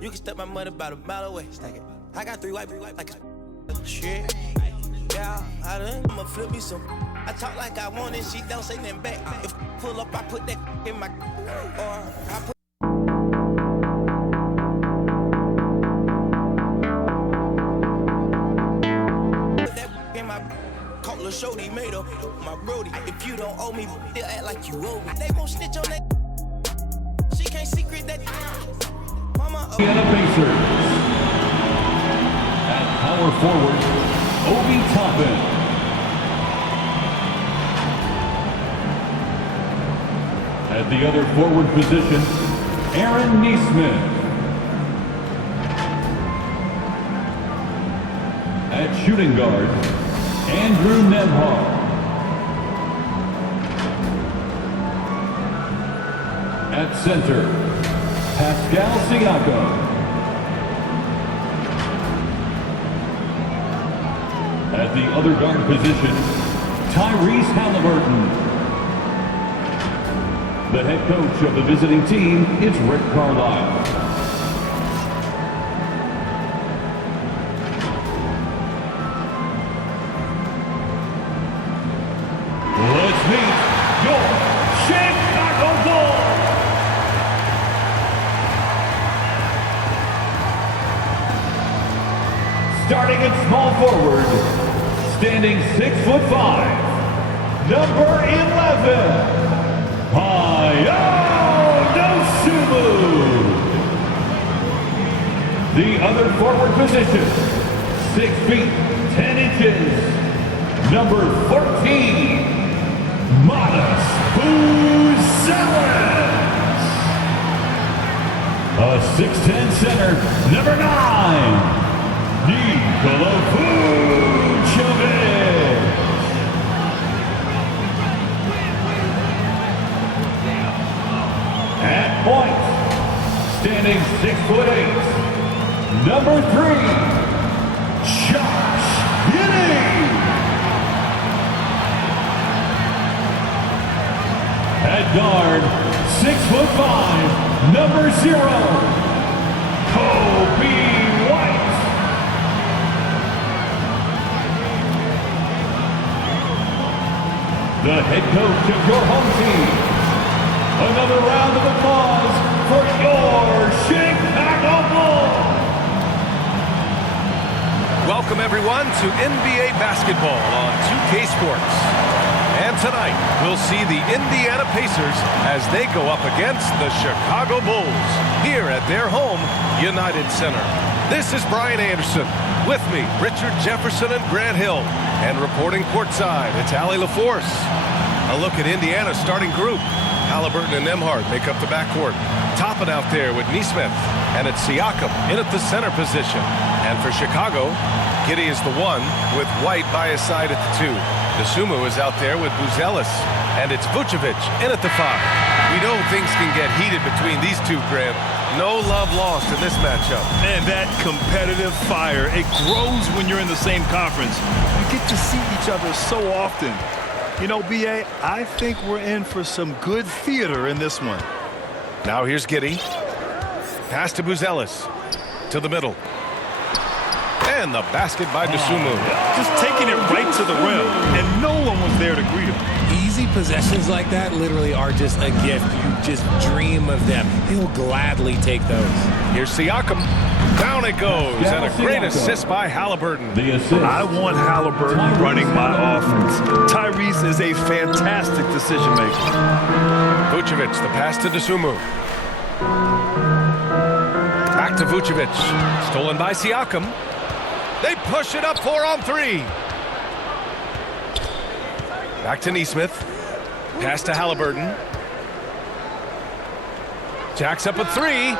You can step my money about a mile away. Stack it. I got three white like a shit. Yeah, I done. I'ma flip me some. I talk like I want it, she don't say nothing back. If pull up, I put that in my or I put. Shorty made up my brody. If you don't owe me, they'll act like you owe me. They won't snitch on that. She can't secret that. Mama. Indiana Pacers. At power forward, Obi Toppin. At the other forward position, Aaron Neesmith. At shooting guard, Andrew Nemhard. At center, Pascal Siakam. At the other guard position, Tyrese Halliburton. The head coach of the visiting team is Rick Carlisle. Let's meet your Chicago Bulls. Starting at small forward, standing 6'5", number 11, Dosunmu. The other forward position, 6 feet 10 inches, number 14, Matas Buzelis. A 6'10 center, number 9, Nikola Vucevic. At point, standing 6'8", number 3, Josh Giddey. At guard, 6'5", number 0, Kobe White. The head coach of your home team. Another round of applause for your Chicago Bulls. Welcome everyone to NBA basketball on 2K Sports. And tonight, we'll see the Indiana Pacers as they go up against the Chicago Bulls here at their home, United Center. This is Brian Anderson. With me, Richard Jefferson and Grant Hill. And reporting courtside, it's Allie LaForce. A look at Indiana's starting group. Halliburton and Nemhard make up the backcourt. Toppin out there with Neesmith. And it's Siakam in at the center position. And for Chicago, Giddey is the 1 with White by his side at the 2. Dosunmu is out there with Buzelis. And it's Vucevic in at the 5. We know things can get heated between these two, Grant. No love lost in this matchup. And that competitive fire, it grows when you're in the same conference. You get to see each other so often. You know, B.A., I think we're in for some good theater in this one. Now here's Giddey. Pass to Buzelis. To the middle. And the basket by Dosunmu. Just taking it right to the rim, and no one was there to greet him. Easy possessions like that literally are just a gift. You just dream of them. He'll gladly take those. Here's Siakam. Down it goes, and a great assist by Halliburton. I want Halliburton running my offense. Tyrese is a fantastic decision maker. Vucevic, the pass to Dosunmu. Back to Vucevic. Stolen by Siakam. They push it up 4-on-3. Back to Neesmith. Pass to Halliburton. Jacks up a 3.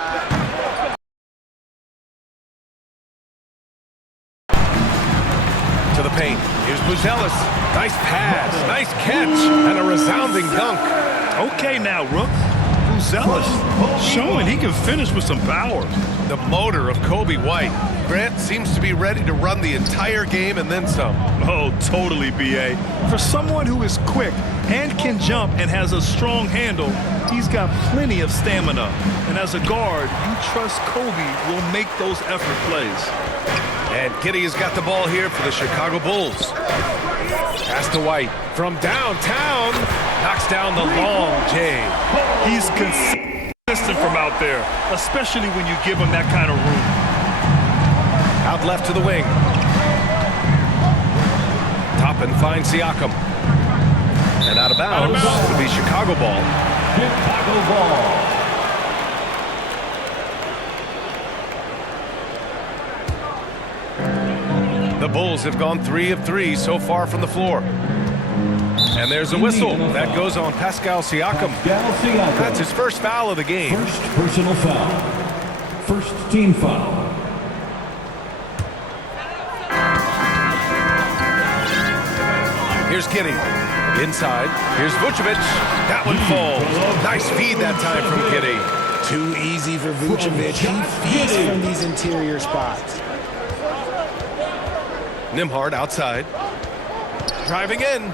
To the paint. Here's Buzelis. Nice pass, nice catch, and a resounding dunk. Okay now, Rook. Buzelis showing he can finish with some power. The motor of Kobe White. Grant seems to be ready to run the entire game and then some. Oh, totally, B.A. For someone who is quick and can jump and has a strong handle, he's got plenty of stamina. And as a guard, you trust Kobe will make those effort plays. And Giddey has got the ball here for the Chicago Bulls. Pass to White from downtown. Knocks down the long J. He's consistent from out there, especially when you give him that kind of room. Out left to the wing. Toppin finds Siakam. And out of bounds. It'll be Chicago ball. Chicago ball. The Bulls have gone 3 of 3 so far from the floor. And there's a whistle. That goes on Pascal Siakam. That's his first foul of the game. First personal foul. First team foul. Here's Giddey. Inside. Here's Vucevic. That one falls. Nice feed that time from Giddey. Too easy for Vucevic. He feeds from these interior spots. Nembhard outside. Driving in.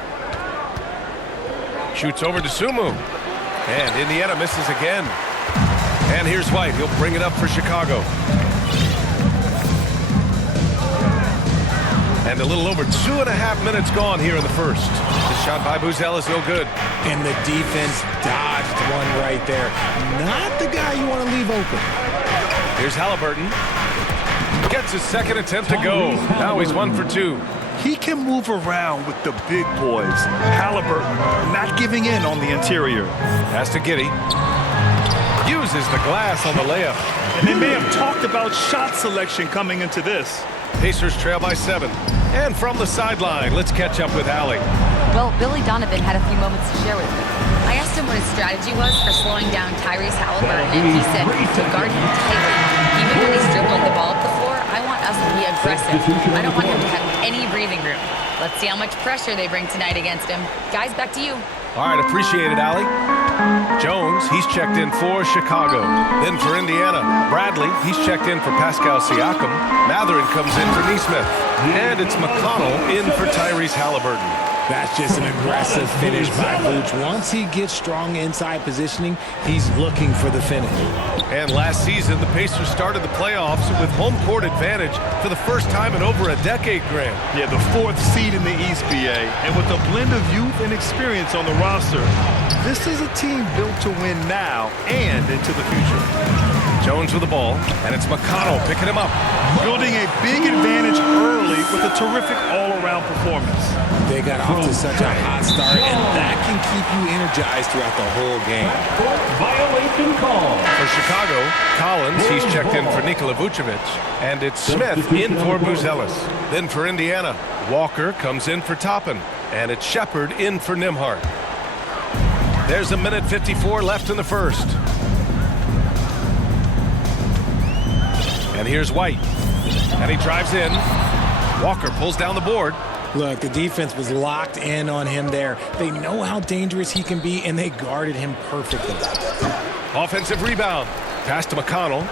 Shoots over to Sumu. And Indiana misses again. And here's White. He'll bring it up for Chicago. And a little over 2.5 minutes gone here in the first. The shot by Buzelis no good. And the defense dodged one right there. Not the guy you want to leave open. Here's Halliburton. Gets his second attempt to go. Now he's 1 for 2. He can move around with the big boys. Halliburton not giving in on the interior. Pass to Giddey. Uses the glass on the layup. And they may have talked about shot selection coming into this. Pacers trail by 7. And from the sideline, let's catch up with Allie. Well, Billy Donovan had a few moments to share with me. I asked him what his strategy was for slowing down Tyrese Halliburton, and he said to guard him tightly. Even when he's dribbling the ball up the floor, I want us to be aggressive. I don't want him to have any breathing room. Let's see how much pressure they bring tonight against him. Guys, back to you. All right, appreciate it, Allie. Jones, he's checked in for Chicago. Then for Indiana, Bradley, he's checked in for Pascal Siakam. Matherin comes in for Nesmith. And it's McConnell in for Tyrese Halliburton. That's just an aggressive finish by Vooch. Once he gets strong inside positioning, he's looking for the finish. And last season, the Pacers started the playoffs with home court advantage for the first time in over a decade, Grant. Yeah, the 4th seed in the East, BA. And with a blend of youth and experience on the roster, this is a team built to win now and into the future. Jones with the ball, and it's McConnell picking him up. Building a big advantage early with a terrific all-around performance. They got off to such a hot start, and that can keep you energized throughout the whole game. Violation call. For Chicago, Collins, he's checked in for Nikola Vucevic, and it's Smith in for Buzelis. Then for Indiana, Walker comes in for Toppin, and it's Shepard in for Nembhard. There's a minute 54 left in the first. And here's White, and he drives in. Walker pulls down the board. Look, the defense was locked in on him there. They know how dangerous he can be, and they guarded him perfectly. Offensive rebound. Pass to McConnell.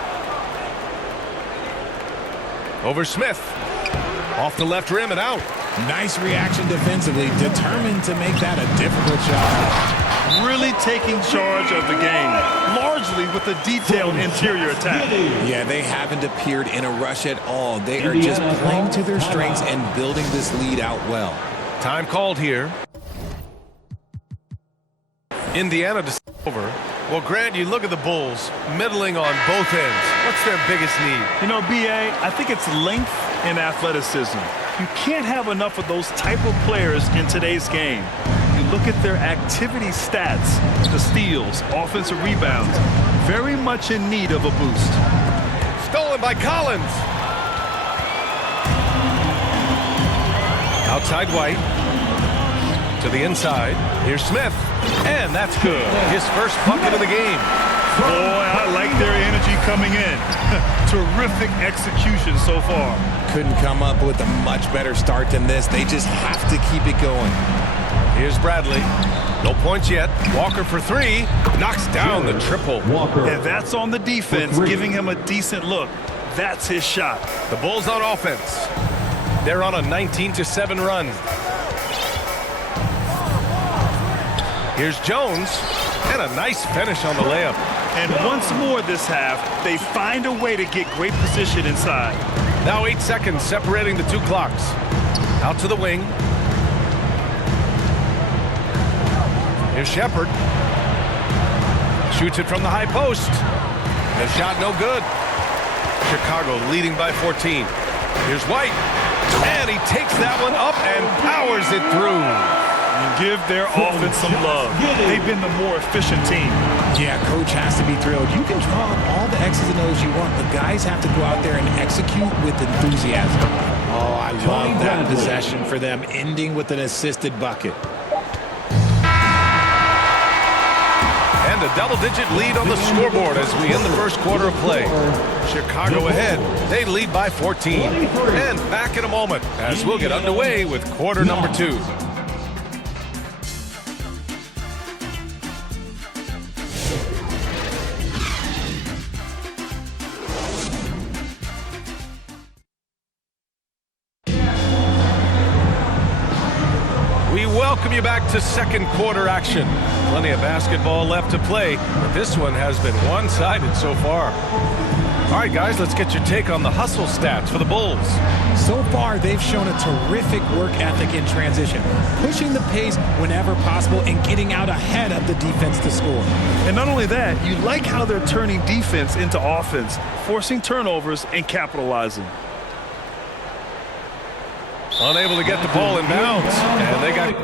Over Smith. Off the left rim and out. Nice reaction defensively, determined to make that a difficult shot. Really taking charge of the game, largely with a detailed interior attack. Yeah, they haven't appeared in a rush at all. They are just playing to their strengths and building this lead out well. Time called here. Indiana to over. Well, Grant, you look at the Bulls, middling on both ends. What's their biggest need? You know, B.A., I think it's length and athleticism. You can't have enough of those type of players in today's game. You look at their activity stats, the steals, offensive rebounds, very much in need of a boost. Stolen by Collins. Outside White. To the inside. Here's Smith. And that's good. His first bucket of the game. Boy, I like their energy coming in. Terrific execution so far. Couldn't come up with a much better start than this. They just have to keep it going. Here's Bradley. No points yet. Walker for three. Knocks down the triple. And that's on the defense, giving him a decent look. That's his shot. The Bulls on offense. They're on a 19-7 run. Here's Jones. And a nice finish on the layup. And once more this half, they find a way to get great position inside. Now 8 seconds separating the two clocks. Out to the wing. Here's Shepard. Shoots it from the high post. The shot no good. Chicago leading by 14. Here's White. And he takes that one up and powers it through. And give their offense some love. They've been the more efficient team. Yeah, coach has to be thrilled. You can draw up all the X's and O's you want, but guys have to go out there and execute with enthusiasm. Oh, I love that possession for them, ending with an assisted bucket. And a double-digit lead on the scoreboard as we end the first quarter of play. Chicago ahead. They lead by 14. And back in a moment as we'll get underway with quarter number 2. We welcome you back to second quarter action. Plenty of basketball left to play, but this one has been one-sided so far. All right, guys, let's get your take on the hustle stats for the Bulls. So far, they've shown a terrific work ethic in transition, pushing the pace whenever possible and getting out ahead of the defense to score. And not only that, you like how they're turning defense into offense, forcing turnovers and capitalizing. Unable to get the ball in bounds, and they got